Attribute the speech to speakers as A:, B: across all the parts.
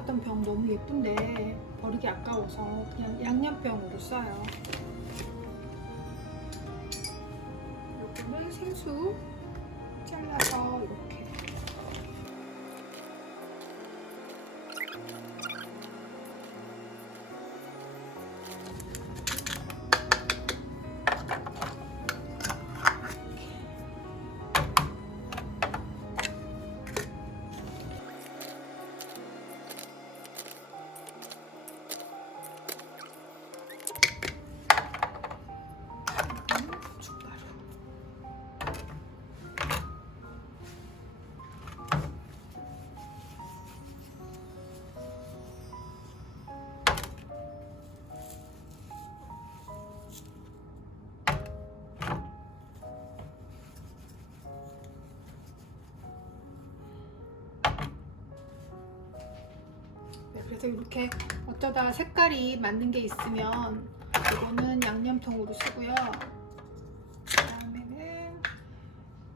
A: 담았던 병 너무 예쁜데 버리기 아까워서 그냥 양념병으로 써요. 요거는 생수 그래서 이렇게 어쩌다 색깔이 맞는 게 있으면 이거는 양념통으로 쓰고요. 그다음에는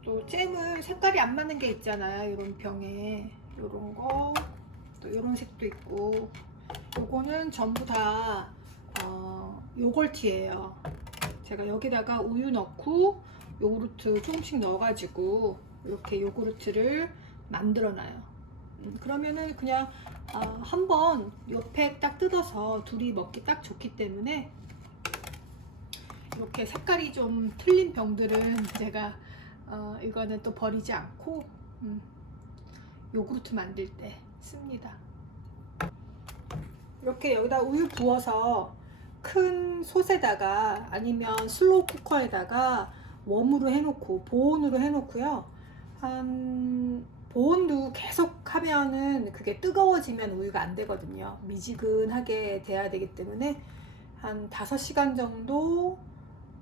A: 또 잼을 색깔이 안 맞는 게 있잖아요. 이런 병에 이런 거, 또 이런 색도 있고. 요거는 전부 다 어, 요걸트예요. 제가 여기다가 우유 넣고 요구르트 조금씩 넣어가지고 이렇게 요구르트를 만들어놔요. 음, 그러면은 그냥 아, 한번 옆에 딱 뜯어서 둘이 먹기 딱 좋기 때문에 이렇게 색깔이 좀 틀린 병들은 제가 어, 이거는 또 버리지 않고 음, 요구르트 만들 때 씁니다. 이렇게 여기다 우유 부어서 큰 솥에다가 아니면 슬로우 쿠커에다가 웜으로 해놓고 보온으로 해놓고요. 한 보온도 계속 하면은 그게 뜨거워지면 우유가 안 되거든요. 미지근하게 돼야 되기 때문에 한 5시간 정도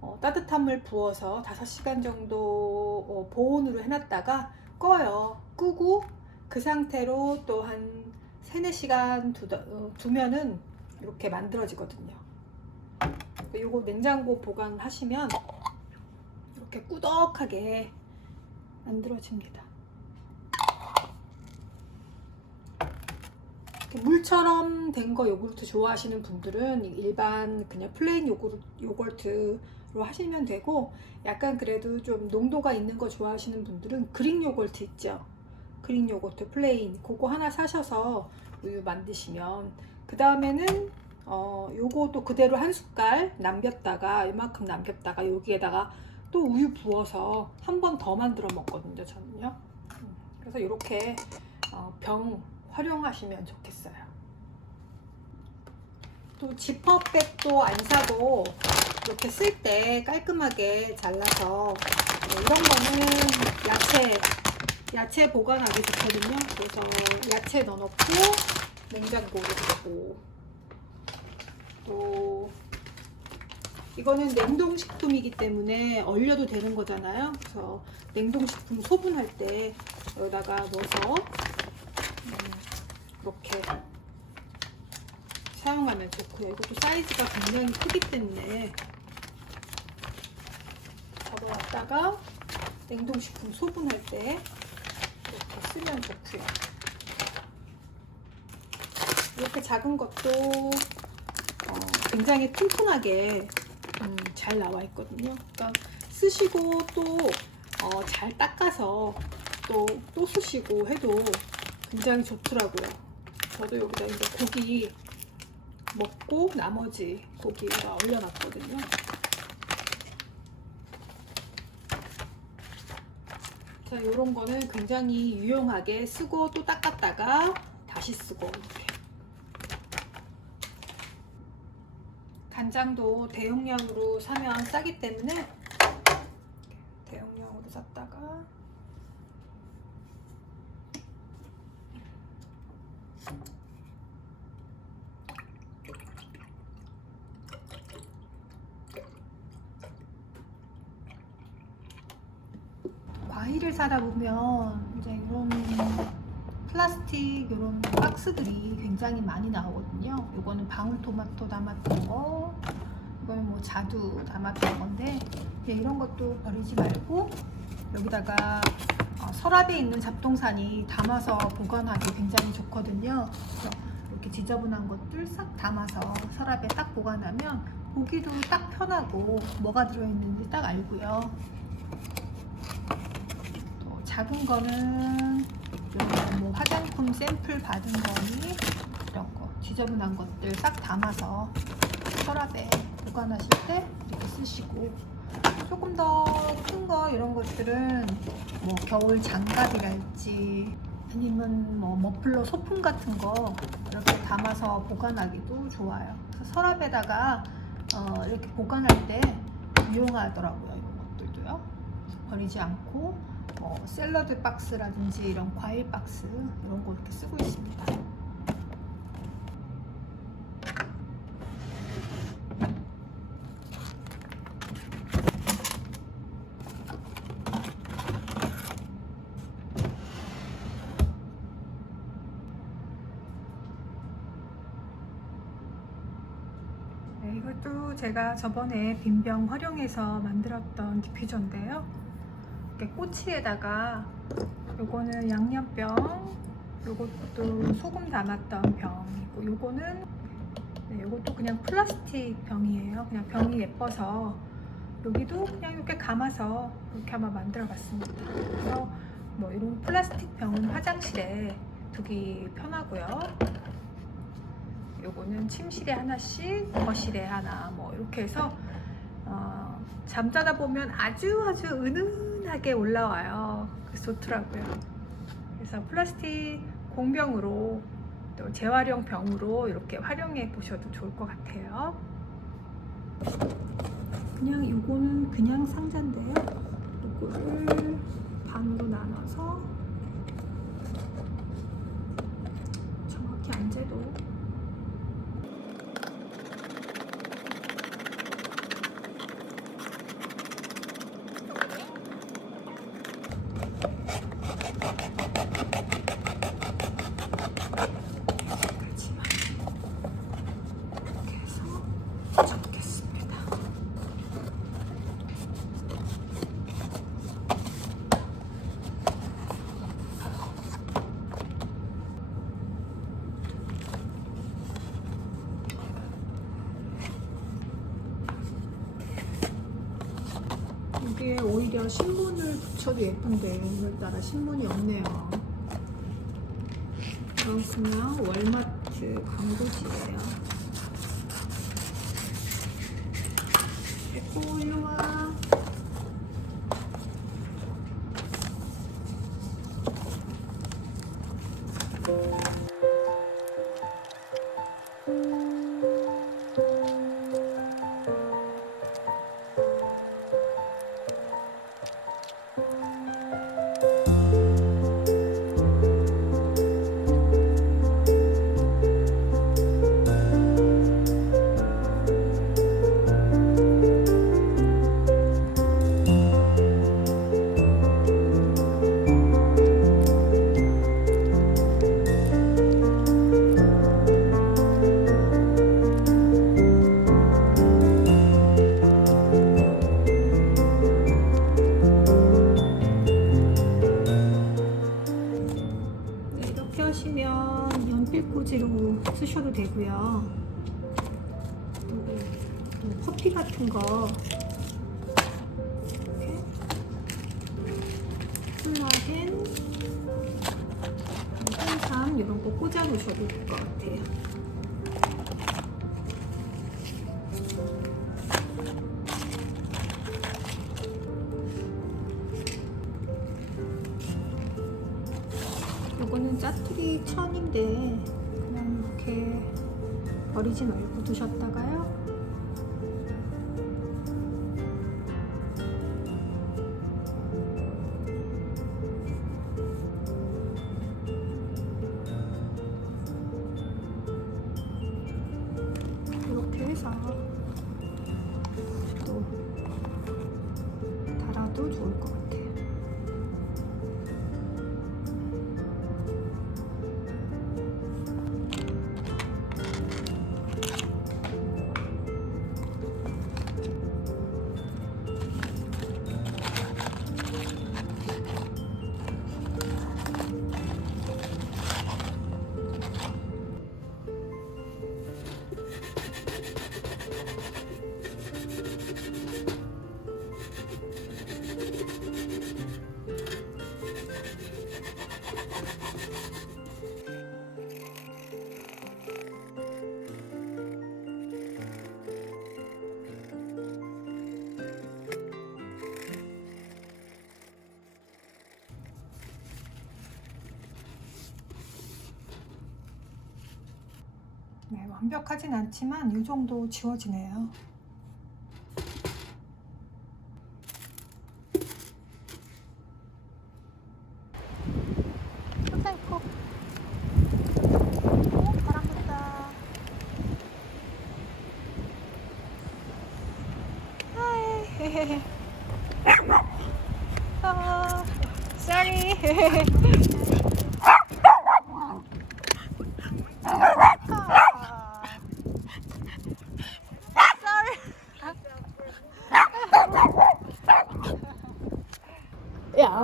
A: 어, 따뜻한 물 부어서 5시간 정도 어, 보온으로 해놨다가 꺼요. 끄고 그 상태로 또 한 3, 4시간 두, 어, 두면은 이렇게 만들어지거든요. 요거 냉장고 보관하시면 이렇게 꾸덕하게 만들어집니다. 이렇게 물처럼 된 거 요구르트 좋아하시는 분들은 일반 그냥 플레인 요구르, 요거트로 하시면 되고 약간 그래도 좀 농도가 있는 거 좋아하시는 분들은 그릭 요거트 있죠. 그릭 요거트 플레인 그거 하나 사셔서 우유 만드시면 그 다음에는 어 요거도 그대로 한 숟갈 남겼다가 이만큼 남겼다가 여기에다가 또 우유 부어서 한 번 더 만들어 먹거든요 저는요. 음, 그래서 이렇게 어, 병 활용하시면 좋겠어요. 또 지퍼백도 안 사고 이렇게 쓸 때 깔끔하게 잘라서 네, 이런 거는 야채 야채 보관하기 좋거든요. 그래서 야채 넣어놓고 냉장고에 넣고 또 이거는 냉동식품이기 때문에 얼려도 되는 거잖아요. 그래서 냉동식품 소분할 때 여기다가 넣어서 음, 이렇게 사용하면 좋고요. 이것도 사이즈가 굉장히 크기 때문에 접어놨다가 냉동식품 소분할 때 이렇게 쓰면 좋고요. 이렇게 작은 것도 어, 굉장히 튼튼하게 음, 잘 나와 있거든요. 그러니까 쓰시고 또 어, 잘 닦아서 또, 또 쓰시고 해도 굉장히 좋더라고요. 저도 여기다 이제 고기 먹고 나머지 고기가 올려놨거든요. 자, 이런 거는 굉장히 유용하게 쓰고 또 닦았다가 다시 쓰고 이렇게. 간장도 대용량으로 사면 싸기 때문에 대용량으로 샀다가 과일을 사다 보면 이제 이런 플라스틱 이런 박스들이 굉장히 많이 나오거든요. 이거는 방울토마토 담았던 거, 이거는 뭐 자두 담았던 건데 이런 것도 버리지 말고 여기다가 어, 서랍에 있는 잡동사니 담아서 보관하기 굉장히 좋거든요. 이렇게 지저분한 것들 싹 담아서 서랍에 딱 보관하면 보기도 딱 편하고 뭐가 들어있는지 딱 알고요. 또 작은 거는 뭐 화장품 샘플 받은 거니 이런 거 지저분한 것들 싹 담아서 서랍에 보관하실 때 이렇게 쓰시고 조금 더 큰 거 이런 것들은 뭐 겨울 장갑이랄지 아니면 뭐 머플러 소품 같은 거 이렇게 담아서 보관하기도 좋아요. 서랍에다가 어, 이렇게 보관할 때 것들도요. 버리지 않고 뭐 샐러드 박스라든지 이런 과일 박스 이런 거 이렇게 쓰고 있습니다. 네, 이것도 제가 저번에 빈병 활용해서 만들었던 디퓨저인데요. 이렇게 꼬치에다가 요거는 양념병, 요것도 소금 담았던 병이고 요거는 네, 요것도 그냥 플라스틱 병이에요. 그냥 병이 예뻐서 여기도 그냥 이렇게 감아서 이렇게 한번 만들어 봤습니다. 그래서 뭐 이런 플라스틱 병은 화장실에 두기 편하고요. 요거는 침실에 하나씩, 거실에 하나, 뭐 이렇게 해서 어, 잠자다 보면 아주 아주 은은 하게 올라와요. 그래서 좋더라고요. 그래서 플라스틱 공병으로 또 재활용 병으로 이렇게 활용해 보셔도 좋을 것 같아요. 그냥 요거는 그냥 상자인데요. 요거를 반으로 나눠서 정확히 안 재도 까지만 이렇게 해서 접겠습니다. 여기에 오히려 붙여도 예쁜데 오늘따라 신문이 없네요. 그렇으면 월마트 광고지예요. 에코 일로 와. 거 콜라겐, 홍삼 이런 거 꽂아 놓으셔도 될 것 같아요. 요거는 짜투리 천인데 그냥 이렇게 버리지 말고 두셨다가요. 완벽하진 않지만 이 정도 지워지네요. 아이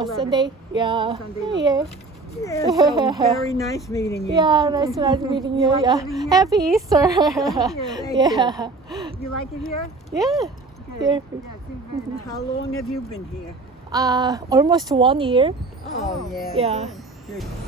A: Sunday. Yeah. Sunday. Yeah.
B: Yeah, so very nice meeting
A: you. Yeah, nice, nice meeting you. you like yeah. Happy Easter.
B: yeah. You. you. like it here?
A: Yeah. Here.
B: Yeah, How long have you been here?
A: Uh, almost one year.
B: Oh, yeah.
A: Yeah. Good. Good.